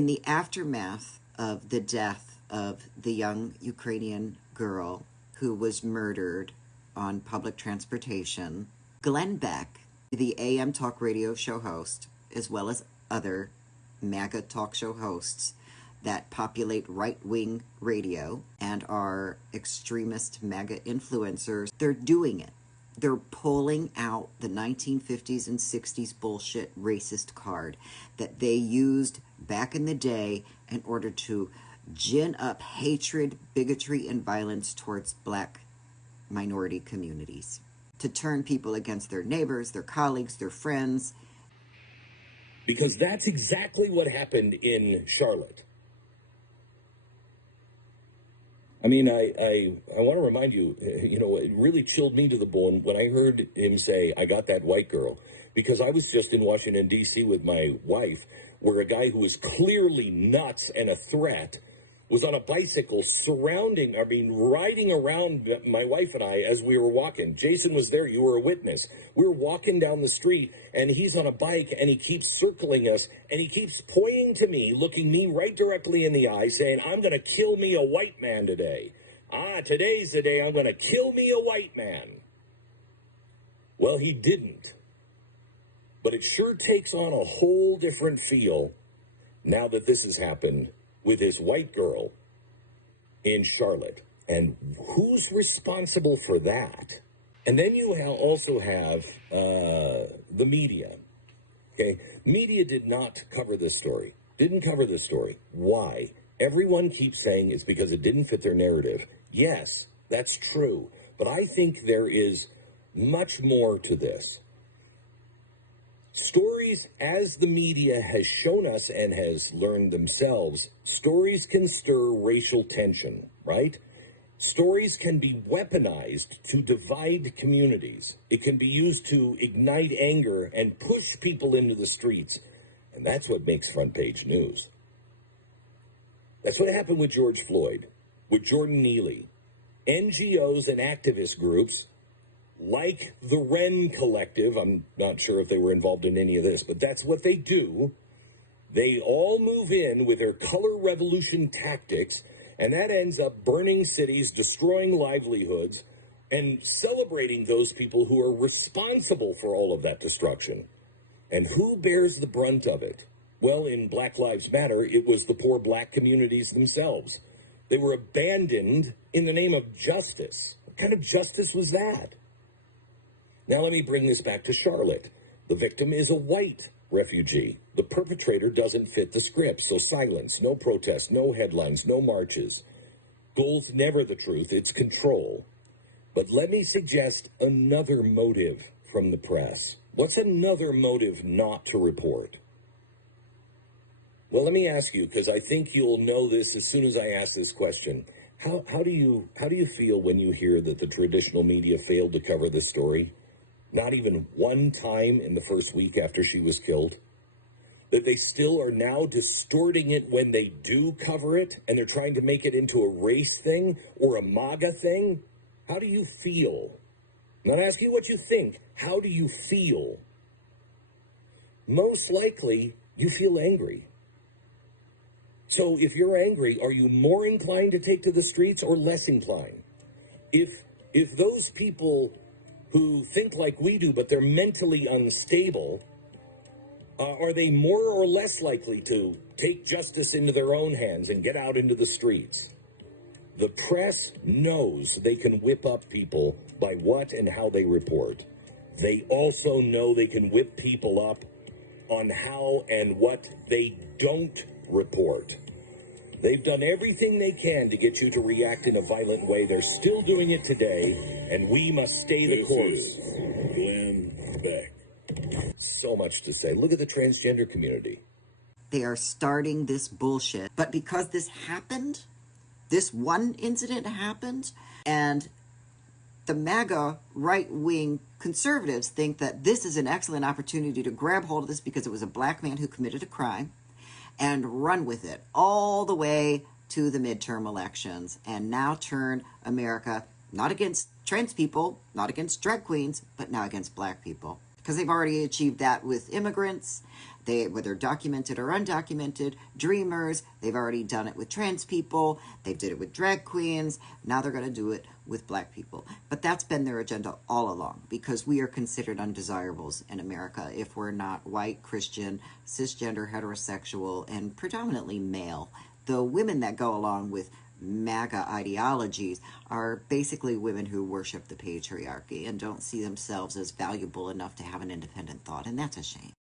In the aftermath of the death of the young Ukrainian girl who was murdered on public transportation, Glenn Beck, the AM talk radio show host, as well as other MAGA talk show hosts that populate right-wing radio and are extremist MAGA influencers, they're doing it. They're pulling out the 1950s and 60s bullshit racist card that they used back in the day in order to gin up hatred, bigotry, and violence towards black minority communities, to turn people against their neighbors, their colleagues, their friends. Because that's exactly what happened in Charlotte. I mean, I want to remind you, it really chilled me to the bone when I heard him say, I got that white girl. Because I was just in Washington, D.C. with my wife, where a guy who was clearly nuts and a threat was on a bicycle riding around my wife and I as we were walking. Jason was there. You were a witness. We were walking down the street, and he's on a bike, and he keeps circling us, and he keeps pointing to me, looking me right directly in the eye, saying, I'm going to kill me a white man today. Today's the day I'm going to kill me a white man. Well, he didn't. But it sure takes on a whole different feel now that this has happened with this white girl in Charlotte. And who's responsible for that? And then you also have the media. Okay, media did not cover this story. Didn't cover this story. Why? Everyone keeps saying it's because it didn't fit their narrative. Yes, that's true. But I think there is much more to this. Stories, as the media has shown us and has learned themselves, stories can stir racial tension, right? Stories can be weaponized to divide communities. It can be used to ignite anger and push people into the streets. And that's what makes front page news. That's what happened with George Floyd, with Jordan Neely. NGOs and activist groups like the Wren Collective, I'm not sure if they were involved in any of this, but that's what they do. They all move in with their color revolution tactics, and that ends up burning cities, destroying livelihoods, and celebrating those people who are responsible for all of that destruction. And who bears the brunt of it? Well, in Black Lives Matter, it was the poor black communities themselves. They were abandoned in the name of justice. What kind of justice was that? Now let me bring this back to Charlotte. The victim is a white refugee. The perpetrator doesn't fit the script, so silence, no protests, no headlines, no marches. Goal's never the truth, it's control. But let me suggest another motive from the press. What's another motive not to report? Well, let me ask you, because I think you'll know this as soon as I ask this question. How do you feel when you hear that the traditional media failed to cover this story? Not even one time in the first week after she was killed? That they still are now distorting it when they do cover it, and they're trying to make it into a race thing or a MAGA thing? How do you feel? I'm not asking you what you think. How do you feel? Most likely, you feel angry. So if you're angry, are you more inclined to take to the streets or less inclined? If those people who think like we do, but they're mentally unstable, are they more or less likely to take justice into their own hands and get out into the streets? The press knows they can whip up people by what and how they report. They also know they can whip people up on how and what they don't report. They've done everything they can to get you to react in a violent way. They're still doing it today, and we must stay the course. Glenn Beck. So much to say. Look at the transgender community. They are starting this bullshit. But because this happened, this one incident happened, and the MAGA right-wing conservatives think that this is an excellent opportunity to grab hold of this because it was a black man who committed a crime, and run with it all the way to the midterm elections, and now turn America not against trans people, not against drag queens, but now against black people. Because they've already achieved that with immigrants. Whether documented or undocumented, dreamers. They've already done it with trans people. They did it with drag queens. Now they're going to do it with black people. But that's been their agenda all along, because we are considered undesirables in America if we're not white, Christian, cisgender, heterosexual, and predominantly male. The women that go along with MAGA ideologies are basically women who worship the patriarchy and don't see themselves as valuable enough to have an independent thought, and that's a shame.